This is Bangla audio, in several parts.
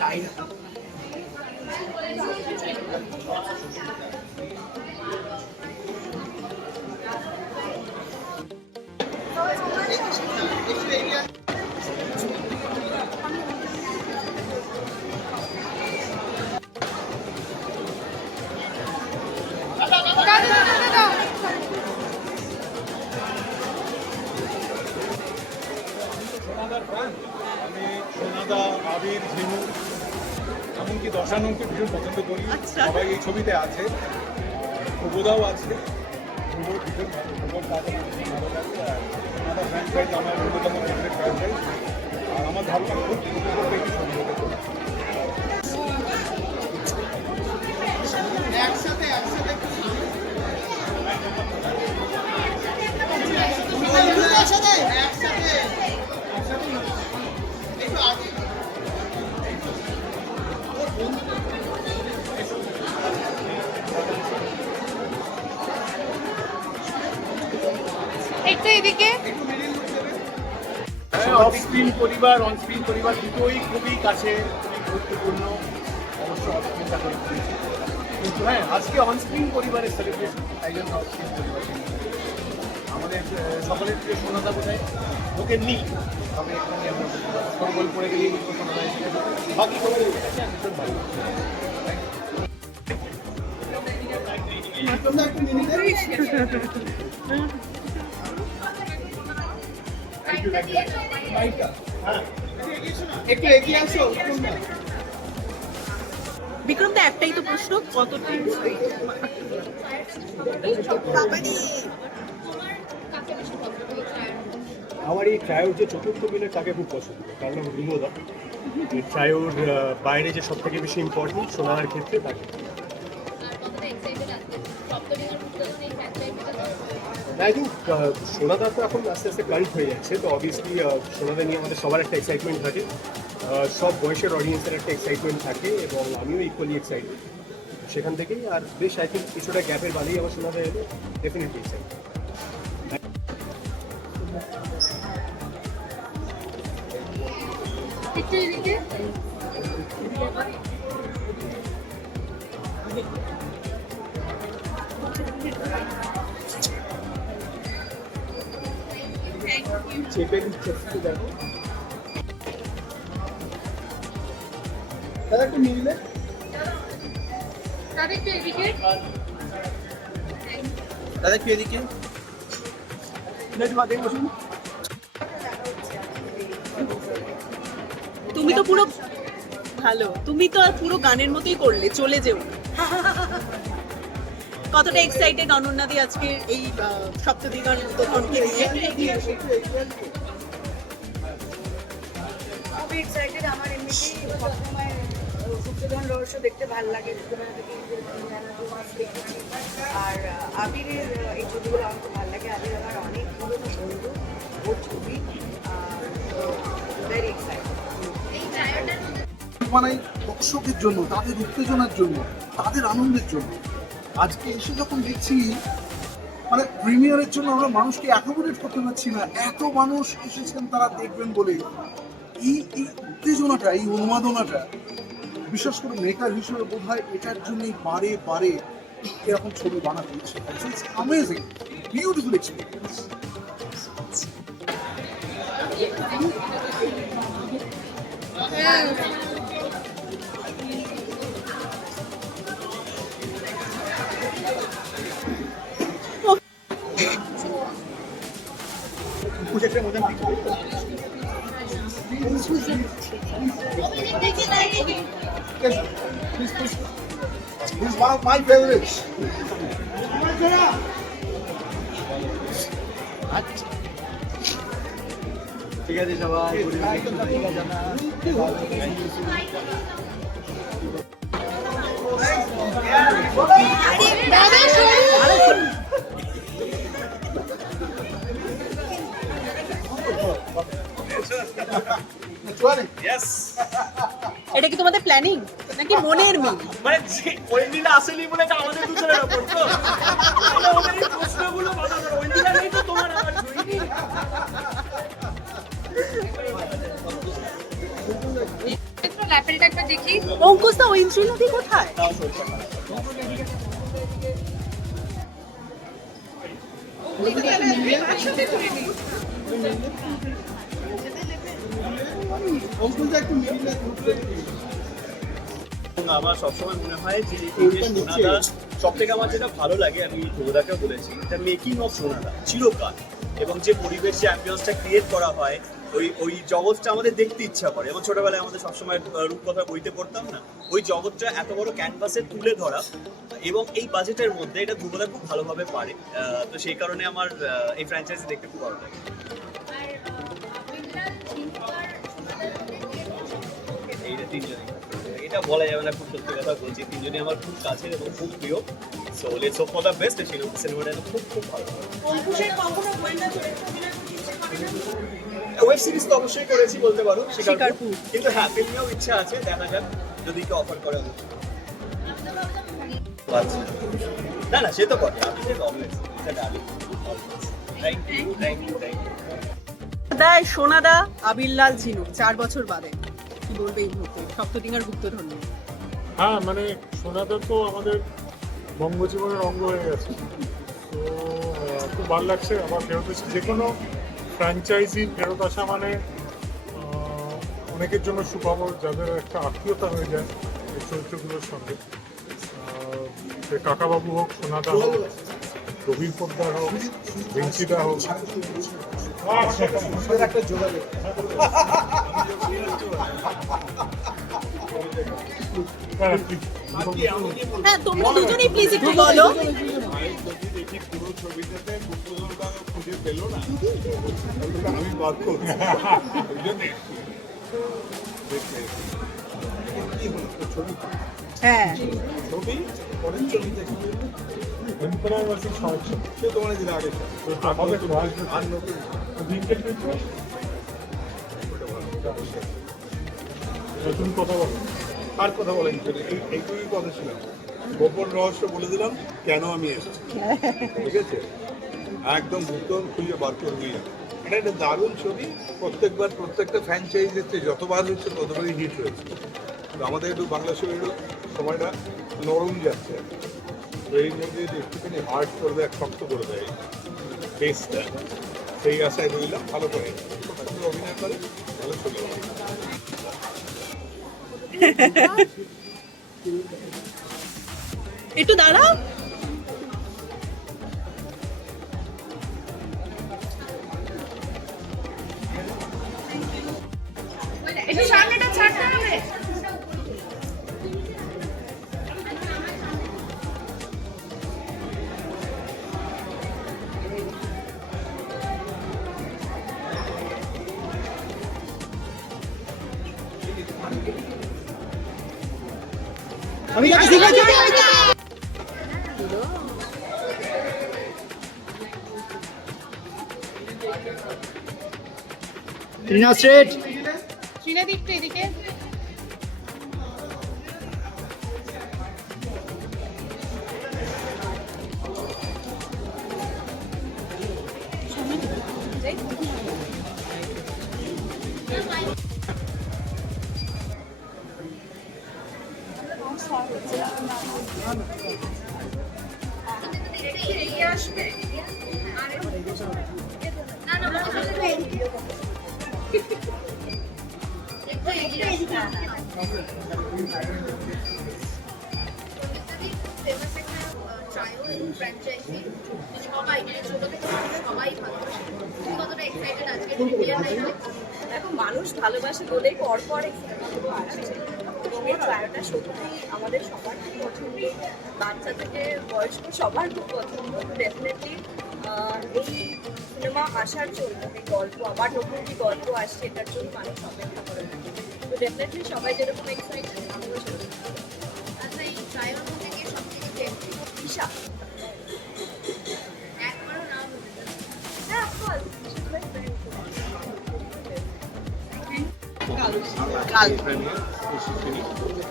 চাই না। আমি সোনাদা, আবির, ঝিনু এমনকি দশাননকে ভীষণ পছন্দ করি। সবাই এই ছবিতে আছে, শুভদাও আছে। শুভ ভীষণ শুভর কাজে ভীষণ ভালো লাগে। আর সোনাদা ফ্র্যাঞ্চাইজ আমার অন্যতম ফেভারিট ফ্র্যাঞ্চাইজ। আর আমার ধারণা খুব বেশি সম্ভব। একটু এদিকে। অফ স্ক্রিন পরিবার, অন স্ক্রিন পরিবার দুটোই খুবই কাছে, খুবই গুরুত্বপূর্ণ। অবশ্য অফ স্ক্রিনটা করে কিন্তু হ্যাঁ, আজকে অন স্ক্রিন পরিবারের সেলিব্রেশন, তাই জন্য অফ স্ক্রিন পরিবার আমাদের সকলের প্রিয় সোনাদা বোধহয় লোকের নেই, তবে এখানে আমরা সরবল করে গেলেই সোনাদা এসে গেছে। বাকি সবাই ভীষণ ভালো। একটু এগিয়ে আসো। বিক্রম দা, একটাই তো প্রশ্ন, কতটা আমার এই ট্রায়োর যে চতুর্থ মিনিট তাকে খুব পছন্দ, কারণ আমার বিনোদন এই ট্রায়োর বাইরে যে সব থেকে বেশি ইম্পর্টেন্ট সোনার ক্ষেত্রে তাকে। আই থিঙ্ক সোনাদা তো এখন আস্তে আস্তে কাল্ট হয়ে যাচ্ছে, তো অবভিয়াসলি সোনাদা নিয়ে আমাদের সবার একটা এক্সাইটমেন্ট থাকে, সব বয়সের অডিয়েন্সের একটা এক্সাইটমেন্ট থাকে, এবং আমিও ইকুয়ালি এক্সাইটেড সেখান থেকেই। আর বেশ আই থিঙ্ক কিছুটা গ্যাপের বাদেই আমার সোনাদা এলো, ডেফিনেটলি এক্সাইটেড। একটু এদিকে। চেপে দিচ্ছে দেখো। দাদা একটু মিললে। দাদা একটু এদিকে। দাদা একটু এদিকে। বসুন। তুমি তো পুরো ভালো, তুমি তো আর পুরো গানের মতোই করলে, চলে যেও। কতটা এক্সাইটেড অনন্যাদি আজকে এই সপ্তদিগার দোকানকে নিয়ে? খুবই এক্সাইটেড। আমার এমনিতেই সবসময় সূর্যধন রহস্য দেখতে ভালো লাগে, ছোটবেলা থেকে দেখেছি। আর আবিরের এই ছবিগুলো আমার খুব ভালো লাগে। আবির আমার অনেক পুরোনো বন্ধু, ওর ছবি ভেরি এক্সাইটেড। মানে দর্শকের জন্য, তাদের উত্তেজনার জন্য, তাদের আনন্দের জন্য। আজকে এসে যখন দেখছি মানে প্রিমিয়ারের জন্য আমরা মানুষকে অ্যাকোমোডেট করতে পারছি না, এত মানুষ এসেছেন তারা দেখবেন বলে। এই উত্তেজনাটা, এই উন্মাদনাটা, বিশেষ করে মেকার হিসেবে বোধ হয় এটার জন্যই বারে বারে এরকম ছবি বানাতে হচ্ছে। It's amazing, beautiful experience. প্রজেক্টের মধ্যে He's one of my favorites. ঠিক আছে সবাই। এটা কি তোমাদের প্ল্যানিং নাকি মনের মিল? মানে ওই দিন আসেনি বলে এটা আমাদের দুজনের ব্যাপার তো। ওদের এই প্রশ্নগুলো মাথা ধরে, ওই দিন নেই তো তোমার আমার জয়নি। একটু ল্যাপেলটা একটা দেখি। অঙ্কুশ দা ঐন্দ্রী নদী কোথায়? আমার সবসময় মনে হয় যে এই যে সোনাদা সব থেকে আমার যেটা ভালো লাগে, আমি ধ্রুবদাকে বলেছি, এটা মেকিং অফ সোনাদা চিরকাল, এবং যে পরিবেশ যে অ্যাম্বিয়েন্সটা ক্রিয়েট করা হয়, ওই জগৎটা আমাদের দেখতে ইচ্ছা করে। এবং ছোটবেলায় আমাদের সবসময় রূপকথা বইতে পড়তাম না, ওই জগৎটা এত বড় ক্যানভাসে তুলে ধরা, এবং এই বাজেটের মধ্যে এটা ধ্রুবদা খুব ভালোভাবে পারে। তো সেই কারণে আমার এই ফ্র্যাঞ্চাইজি দেখতে খুব ভালো লাগে। এইটা তিনজনই, এটা বলা যাবে না, খুব সত্যি কথা বলছি, তিনজনই আমার খুব কাছের এবং খুব প্রিয়। So let's hope for the best. সিনেমাটা খুব খুব ভালো। অঙ্কুশের কখনো গোয়েন্দা চরিত্র অভিনয় করতে ইচ্ছে করে না? ওয়েব সিরিজ তো অবশ্যই করেছি বলতে পারো, শিকারপুর, শিকারপুর। কিন্তু হ্যাঁ ফিল্মেও ইচ্ছা আছে, দেখা যাক যদি কেউ অফার করে। আচ্ছা, না না, সে তো করে, আমি সে always thank you thank you thank you. দায় সোনাদা আবিরলাল ঝিনুক 4 বছর বাদে কি বলবে এই মুহূর্তে সপ্তদিনের গুপ্তধন নিয়ে? হ্যাঁ, মানে সোনাদা তো আমাদের বঙ্গজীবনের অঙ্গ হয়ে গেছে, তো খুব ভালো লাগছে আবার ফেরত এসে। যে কোনো ফ্র্যাঞ্চাইজি ফেরত আসা মানে অনেকের জন্য সুখবর, যাদের একটা আত্মীয়তা হয়ে যায় এই চরিত্রগুলোর সঙ্গে। সে কাকাবাবু হোক, সোনাদা হোক, রবীর পোদ্দার হোক, ভেঙ্কিদা হোক, একটা যোগাযোগ হ্যাঁ, তোমরা দুজনেই প্লিজ একটু বলো। দেখি পুরো ছবিটাতে গুপ্তধনটা খুঁজে পেল না, আমি বাদ করছি, ওই জন্য হ্যাঁ, ছবি পরের ছবি দেখি এম্পায়ার ভার্সেস শাহরুখ খান। সে তোমার যেটা আগে আর নতুন নতুন কথা বলো। আর কথা বলেন, এইটুকুই কথা ছিল। গোপন রহস্য বলে দিলাম কেন আমি এসেছি, ঠিক আছে? একদম ভূতন খুঁজে বার করবি। এটা একটা দারুণ ছবি, প্রত্যেকবার প্রত্যেকটা ফ্র্যাঞ্চাইজিতে যতবার হচ্ছে ততবারই হিট হয়েছে। তো আমাদের একটু বাংলা ছবির সময়টা নরম যাচ্ছে, তো এই মধ্যে যদি একটুখানি হার্ড করবে, এক শক্ত করে দেয় বেসটা, সেই আশায় রইলাম। ভালো করে অভিনয় করে ভালো ছবি হবে। একটু দাঁড়াও। একটু সামনেটা ছাড়তে হবে। আমি কাছে ঠিক আছে। রিনা স্ট্রেট শ্রীনাথ একটু এদিকে। দেখো, মানুষ ভালোবাসে বলেই পরপর এই সিনেমাগুলো আসছে, এবং এই ট্রায়োটা সত্যি আমাদের সবার খুব পছন্দ, বাচ্চা থেকে বয়স্ক সবার খুব পছন্দ। ডেফিনেটলি এই সিনেমা আসার জন্য, এই গল্প আবার নতুন কি গল্প আসছে এটার জন্য মানুষ অপেক্ষা করে থাকে। তো ডেফিনেটলি সবাই যেরকম এক্সাইটেড, আমিও সেরকম। আচ্ছা, এই ট্রায়োর মধ্যে গিয়ে সব থেকে ঈশা, একবারও নাম হ্যাঁ, অফকোর্স কাল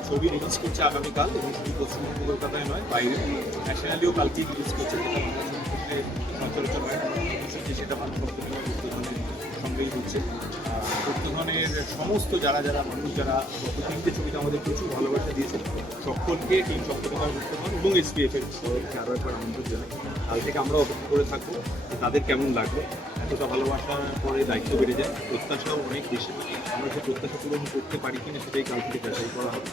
ছবি রিলিজ করছে আগামীকাল, এবং শুধু পশ্চিমবঙ্গ কলকাতায় নয়, বাইরে ন্যাশনালিও কালকেই রিলিজ করছে, যেটা সচরাচর হয়, সেটা ভালো সঙ্গেই হচ্ছে। গুপ্তধনের সমস্ত যারা মানুষ যারা গত 3টে ছবিতে আমাদের প্রচুর ভালোবাসা দিয়েছে সকলকে টিম সপ্তমীকার গুপ্তধন এবং SPF এর তরফে আরও একবার আমন্ত্রণ জানাই। কাল থেকে আমরা অপেক্ষা করে থাকবো যে তাদের কেমন লাগলো। এতটা ভালোবাসার পরে দায়িত্ব বেড়ে যায়, প্রত্যাশাও অনেক বেশি। আমরা যে প্রত্যাশা পূরণ করতে পারি কিনা সেটাই কাল থেকে যাচাই করা হবে।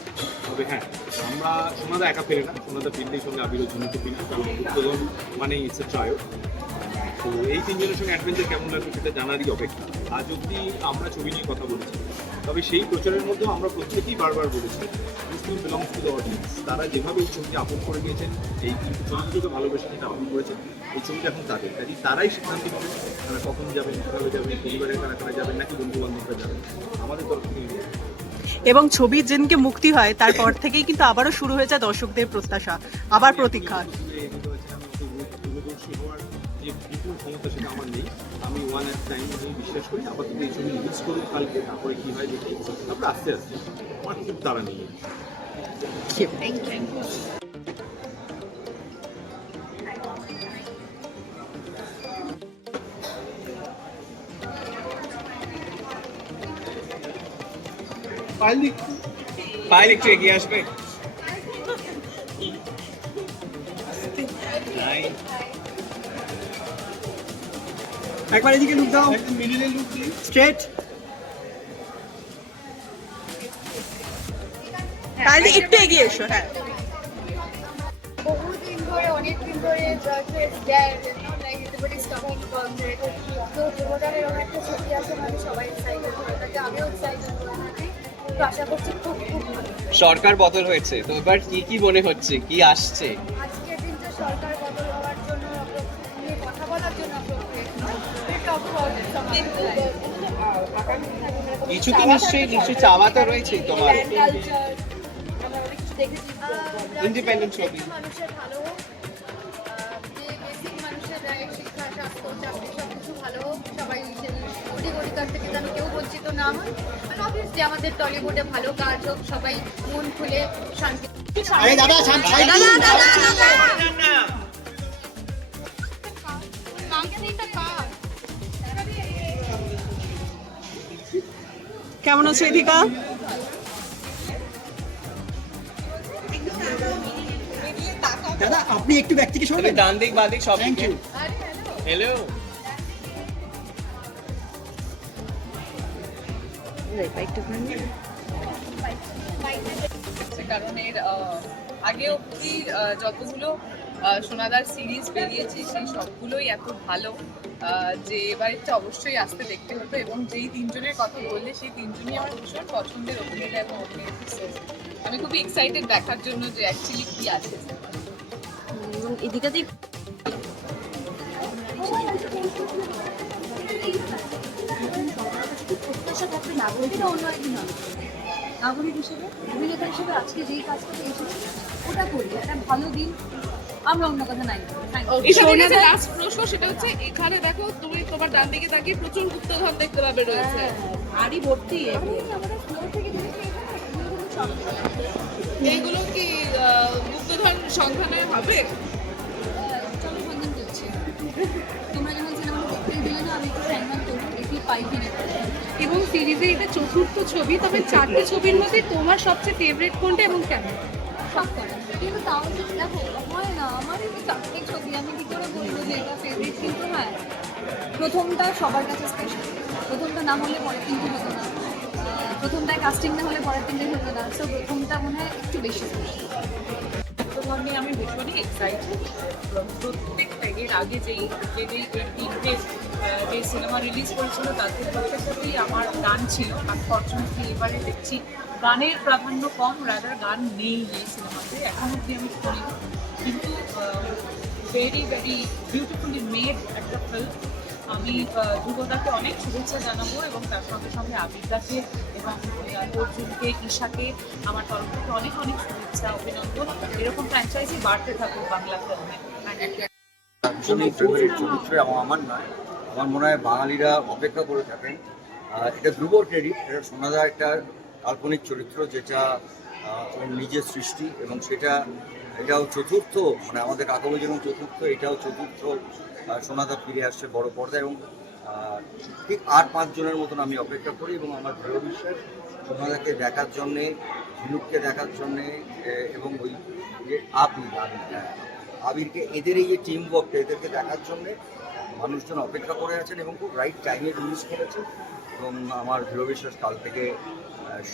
তবে হ্যাঁ, আমরা সোনাদা একা ফেরে না, সোনাদা ফিরলেই সঙ্গে আবিরও ঝুনিতে ফিরবে, কারণ গুপ্তধন মানে ইটস এ ট্রায়ো। তো এই তিনজনের সঙ্গে অ্যাডভেঞ্চার কেমন লাগবে সেটা জানারই অপেক্ষা। আজ অবধি আমরা ছবি নিয়ে কথা বলেছি, তবে সেই প্রচারের মধ্যেও আমরা প্রত্যেকেই বারবার বলেছি this film belongs to the audience. তারা যেভাবে এই ছবিটি আপন করে নিয়েছেন, এই চরিত্রকে ভালোবেসে যেটা আপন করেছেন, এই ছবিটা এখন তাদের, কাজে তারাই সিদ্ধান্ত নেবেন তারা কখন যাবেন, কীভাবে যাবেন, পরিবারের কারা কারা যাবেন নাকি বন্ধু বান্ধবরা যাবেন। আমাদের তরফ থেকে এবং ছবির যেদিনকে মুক্তি হয় তারপর থেকেই কিন্তু আবারও শুরু হয়েছে দর্শকদের প্রত্যাশা, আবার প্রতীক্ষা। দূরদর্শী হওয়ার যে বিপুল ক্ষমতা সেটা আমার নেই। আমি ওয়ান অ্যাট টাইম বিশ্বাস করি। আপাতত এই ছবি রিলিজ করুন কালকে, তারপরে কী হয় দেখি, তারপরে আস্তে আস্তে আমার খুব তাড়া নেই। পায়েল একটু এগিয়ে আসবে। একবার এদিকে লুক দাও, মিডিলে লুক স্ট্রেট। তাহলে একটু এগিয়ে এসো। হ্যাঁ, বহুদিন ধরে অনেকদিন ধরে তো যুবদানের এরকম একটা ছবি আছে, মানে সবাই এক্সাইটেড হয়ে থাকে, আমিও এক্সাইটেড হয়ে থাকি। তো আশা করছি খুব খুব ভালো। সরকার বদল হয়েছে, তো এবার কি মনে হচ্ছে, কি আসছে? আজকের দিনটা সরকার বদল হওয়ার জন্য নিয়ে কথা বলার জন্য appropriate নয়। এটা অপরাধের সমাজ। কিছু তো নিশ্চয়ই চাওয়া তো রয়েছে তোমার। Independent ছবি। মানুষের ভালো হোক, যে বেসিক মানুষের শিক্ষা, স্বাস্থ্য, চাকরি সবকিছু ভালো হোক, সবাই কোটি কাছ থেকে যেন কেউ বঞ্চিত না হয়। আর অবভিয়াসলি আমাদের টলিউডে ভালো কাজ হোক, সবাই মন খুলে শান্তি। আরে দাদা শান্ত। কেমন আছো এদিকা? দাদা আপনি একটু ব্যক্তিকে তবে শোনেন। ডান দিক বাঁ দিক সব থ্যাংক ইউ। হ্যালো। কারণ এর আগে অবধি যতগুলো সোনাদার সিরিজ বেরিয়েছে সেই সবগুলোই এত ভালো যে এবারেরটা অবশ্যই আসতে দেখতে হতো। এবং যেই তিনজনের কথা বললে সেই তিনজনই আমার ভীষণ পছন্দের অভিনেতা এবং অভিনেত্রী। আমি খুবই এক্সাইটেড দেখার জন্য যে অ্যাকচুয়ালি কি আছে। এদিকে প্রত্যাশা থাকবে নাগরিকরা অন্য একদিন হবে। নাগরিক হিসেবে, অভিনেতা হিসেবে আজকে যেই কাজটা পেয়েছি ওটা করি, একটা ভালো দিন। আমরা অন্য কথা নাই। লাস্ট প্রশ্ন সেটা হচ্ছে, এখানে দেখো তুমি তোমার ডান দিকে তাকিয়ে প্রচুর গুপ্তধন দেখতে পাবে রয়েছে, আরই ভর্তি। আমরা ফ্লোর থেকে দেখেছি এইগুলো কি গুপ্তধন সন্ধানে হবে? চলো সন্ধান করছি। তোমরা যখন সিনেমাটা দেখতে দিলে না, আমি একটু সন্ধান করি, দেখি পাই কিনে। এবং সিরিজের এটা চতুর্থ ছবি, তবে 4টে ছবির মধ্যে তোমার সবচেয়ে ফেভারিট কোনটা এবং কেন? সব করে কিন্তু তাও যে দেখো হয় না, আমার এই 4টে ছবি আমি কি করে বলবো যে এটা ফেভারিট। কিন্তু হ্যাঁ, প্রথমটা সবার কাছে স্পেশাল। প্রথমটা না হলে পরের তিনটে হতো না, প্রথমটায় কাস্টিং না হলে পরের তিনটে হতো না। সো প্রথমটা মনে হয় একটু বেশি স্পেশাল। গুপ্তধন নিয়ে আমি ভীষণই এক্সাইটেড। প্রত্যেকটা এর আগে যেই তিনটে যে সিনেমা রিলিজ করেছিল তাদের প্রত্যেকটাতেই আমার গান ছিল। আনফর্চুনেটলি এবারে দেখছি গানের প্রাধান্য কম, রাদার গান নেই এই সিনেমাতে, এখন অব্দি আমি শুনি। কিন্তু ভেরি ভেরি বিউটিফুলি মেড একটা ফিল্ম। আমি ধ্রুবদাকে অনেক শুভেচ্ছা জানাবো এবং তার সঙ্গে সঙ্গে আবিরদাকে এবং অর্জুনকে, ঈশাকে আমার তরফ থেকে অনেক অনেক শুভেচ্ছা, অভিনন্দন। এরকম ফ্র্যাঞ্চাইজি বাড়তে থাকুক বাংলা ফিল্মে। ভীষণই ফেভারিট চরিত্র এবং আমার নয়, আমার মনে হয় বাঙালিরা অপেক্ষা করে থাকেন। এটা ধ্রুব ক্রেডিট, এটা সোনাদা একটা কাল্পনিক চরিত্র যেটা ওর নিজের সৃষ্টি এবং এটাও চতুর্থ, মানে আমাদের কাকাবু যেমন চতুর্থ, এটাও চতুর্থ সোনাদা ফিরে আসছে বড় পর্দায়। এবং ঠিক 8-5 জনের মতন আমি অপেক্ষা করি এবং আমার দৃঢ় বিশ্বাস সোনাদাকে দেখার জন্যে, ঝিনুককে দেখার জন্যে এবং ওই যে আবিরকে এদের এই যে টিম ওয়ার্কটা এদেরকে দেখার জন্যে মানুষজন অপেক্ষা করে আছেন এবং খুব রাইট টাইমে রিলিজ করেছেন এবং আমার দৃঢ় বিশ্বাস কাল থেকে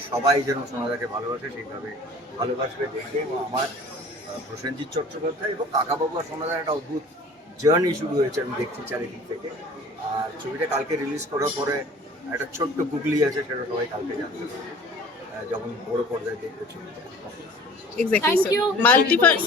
সবাই যেন সোনাদাকে ভালোবাসে সেইভাবে ভালোবাসবে দেখবে এবং আমার প্রসেনজিৎ চট্টোপাধ্যায় এবং কাকাবাবু আর সোনাদার একটা অদ্ভুত জার্নি শুরু হয়েছে আমি দেখছি চারিদিক থেকে। আর ছবিটা কালকে রিলিজ করার পরে একটা ছোট্ট গুগলি আছে, সেটা সবাই কালকে জানতে পারবে যখন বড় পর্দায় দেখবে ছবিটা। Exactly Thank you. মাল্টিভার্স